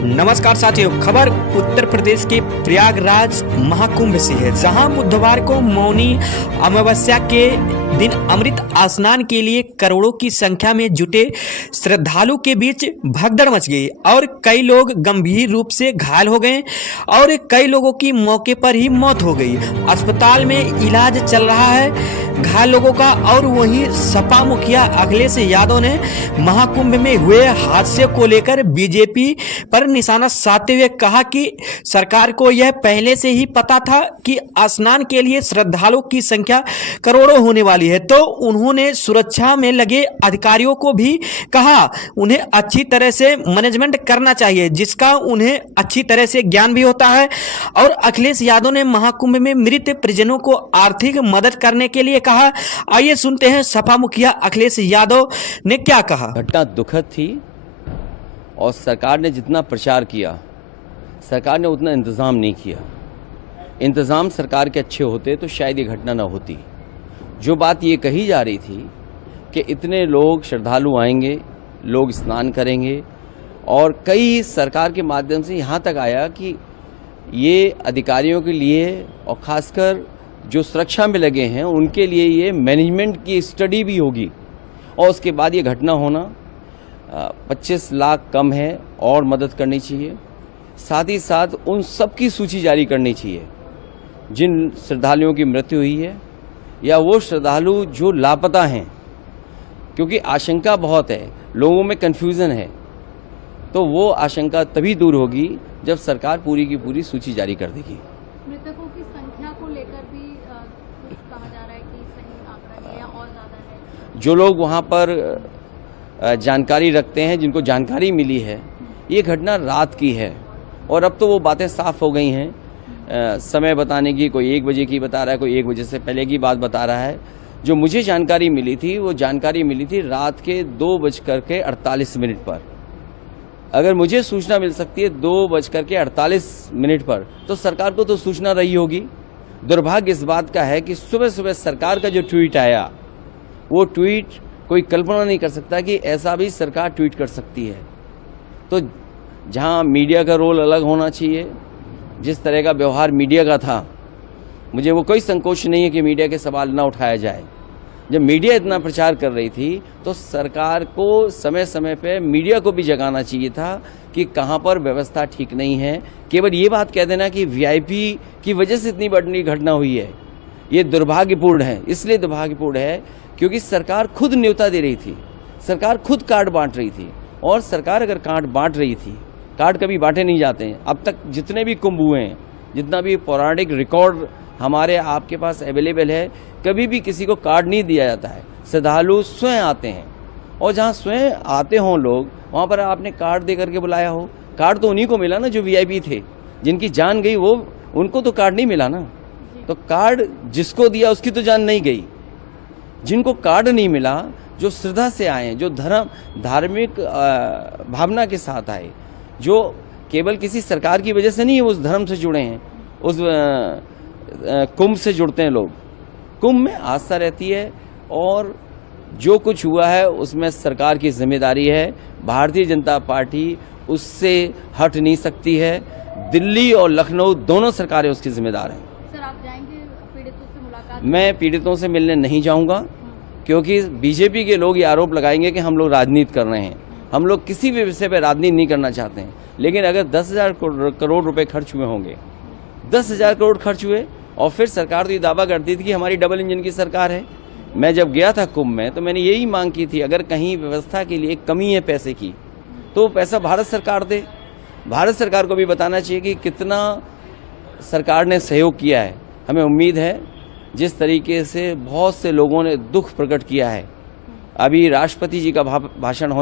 नमस्कार साथियों, खबर उत्तर प्रदेश के प्रयागराज महाकुंभ से है, जहां बुधवार को मौनी अमावस्या के दिन अमृत स्नान के लिए करोड़ों की संख्या में जुटे श्रद्धालु के बीच भगदड़ मच गई और कई लोग गंभीर रूप से घायल हो गए और कई लोगों की मौके पर ही मौत हो गई। अस्पताल में इलाज चल रहा है घायल लोगों का। और वहीं सपा मुखिया अखिलेश यादव ने महाकुंभ में हुए हादसे को लेकर बीजेपी पर निशाना साधते हुए कहा कि सरकार को यह पहले से ही पता था कि स्नान के लिए श्रद्धालुओं की संख्या करोड़ों होने वाली है, तो उन्होंने सुरक्षा में लगे अधिकारियों को भी कहा उन्हें अच्छी तरह से मैनेजमेंट करना चाहिए, जिसका उन्हें अच्छी तरह से ज्ञान भी होता है। और अखिलेश यादव ने महाकुंभ में मृत परिजनों को आर्थिक मदद करने के लिए कहा। आइए सुनते हैं सपा मुखिया अखिलेश यादव ने क्या कहा। घटना दुखद थी और सरकार ने जितना प्रचार किया, सरकार ने उतना इंतज़ाम नहीं किया। इंतज़ाम सरकार के अच्छे होते तो शायद ये घटना ना होती। जो बात ये कही जा रही थी कि इतने लोग श्रद्धालु आएंगे, लोग स्नान करेंगे, और कई सरकार के माध्यम से यहाँ तक आया कि ये अधिकारियों के लिए और ख़ासकर जो सुरक्षा में लगे हैं उनके लिए ये मैनेजमेंट की स्टडी भी होगी, और उसके बाद ये घटना होना 25 लाख कम है और मदद करनी चाहिए। साथ ही साथ उन सब की सूची जारी करनी चाहिए जिन श्रद्धालुओं की मृत्यु हुई है या वो श्रद्धालु जो लापता हैं, क्योंकि आशंका बहुत है, लोगों में कन्फ्यूज़न है। तो वो आशंका तभी दूर होगी जब सरकार पूरी की पूरी सूची जारी कर देगी। मृतकों की संख्या को लेकर भी कुछ कहा जा रहा है कि सही आंकड़ा नहीं है और ज़्यादा है। जो लोग वहाँ पर जानकारी रखते हैं, जिनको जानकारी मिली है, ये घटना रात की है और अब तो वो बातें साफ हो गई हैं। समय बताने की, कोई 1 बजे की बता रहा है, कोई 1 बजे से पहले की बात बता रहा है। जो मुझे जानकारी मिली थी वो जानकारी मिली थी रात के 2:48 पर। अगर मुझे सूचना मिल सकती है 2:48 पर, तो सरकार को तो सूचना रही होगी। दुर्भाग्य इस बात का है कि सुबह सुबह सरकार का जो ट्वीट आया, वो ट्वीट कोई कल्पना नहीं कर सकता कि ऐसा भी सरकार ट्वीट कर सकती है। तो जहां मीडिया का रोल अलग होना चाहिए, जिस तरह का व्यवहार मीडिया का था, मुझे वो कोई संकोच नहीं है कि मीडिया के सवाल ना उठाया जाए। जब मीडिया इतना प्रचार कर रही थी तो सरकार को समय समय पे मीडिया को भी जगाना चाहिए था कि कहाँ पर व्यवस्था ठीक नहीं है। केवल ये बात कह देना कि वीआईपी की वजह से इतनी बड़ी घटना हुई है, ये दुर्भाग्यपूर्ण है। इसलिए दुर्भाग्यपूर्ण है क्योंकि सरकार खुद न्योता दे रही थी, सरकार खुद कार्ड बांट रही थी। और सरकार अगर कार्ड बांट रही थी, कार्ड कभी बांटे नहीं जाते हैं। अब तक जितने भी कुंभ हुए हैं, जितना भी पौराणिक रिकॉर्ड हमारे आपके पास अवेलेबल है, कभी भी किसी को कार्ड नहीं दिया जाता है। श्रद्धालु स्वयं आते हैं, और जहाँ स्वयं आते हों लोग, वहाँ पर आपने कार्ड दे करके बुलाया हो। कार्ड तो उन्हीं को मिला ना जो वीआईपी थे, जिनकी जान गई, वो उनको तो कार्ड नहीं मिला ना। तो कार्ड जिसको दिया उसकी तो जान नहीं गई। जिनको कार्ड नहीं मिला, जो श्रद्धा से आए, जो धार्मिक भावना के साथ आए, जो केवल किसी सरकार की वजह से नहीं है, उस धर्म से जुड़े हैं, उस कुंभ से जुड़ते हैं लोग। कुंभ में आस्था रहती है और जो कुछ हुआ है उसमें सरकार की जिम्मेदारी है। भारतीय जनता पार्टी उससे हट नहीं सकती है। दिल्ली और लखनऊ दोनों सरकारें उसकी जिम्मेदार हैं। सर, आप जाएंगे पीड़ितों से मुलाकात? मैं पीड़ितों से मिलने नहीं जाऊंगा, क्योंकि बीजेपी के लोग ये आरोप लगाएंगे कि हम लोग राजनीति कर रहे हैं। हम लोग किसी भी विषय पर राजनीति नहीं करना चाहते हैं। लेकिन अगर 10,000 करोड़ रुपए खर्च हुए होंगे, 10,000 करोड़ खर्च हुए, और फिर सरकार तो ये दावा करती थी कि हमारी डबल इंजन की सरकार है। मैं जब गया था कुंभ में तो मैंने यही मांग की थी, अगर कहीं व्यवस्था के लिए कमी है पैसे की, तो पैसा भारत सरकार दे। भारत सरकार को भी बताना चाहिए कि कितना सरकार ने सहयोग किया है। हमें उम्मीद है, जिस तरीके से बहुत से लोगों ने दुख प्रकट किया है, अभी राष्ट्रपति जी का भाषण होने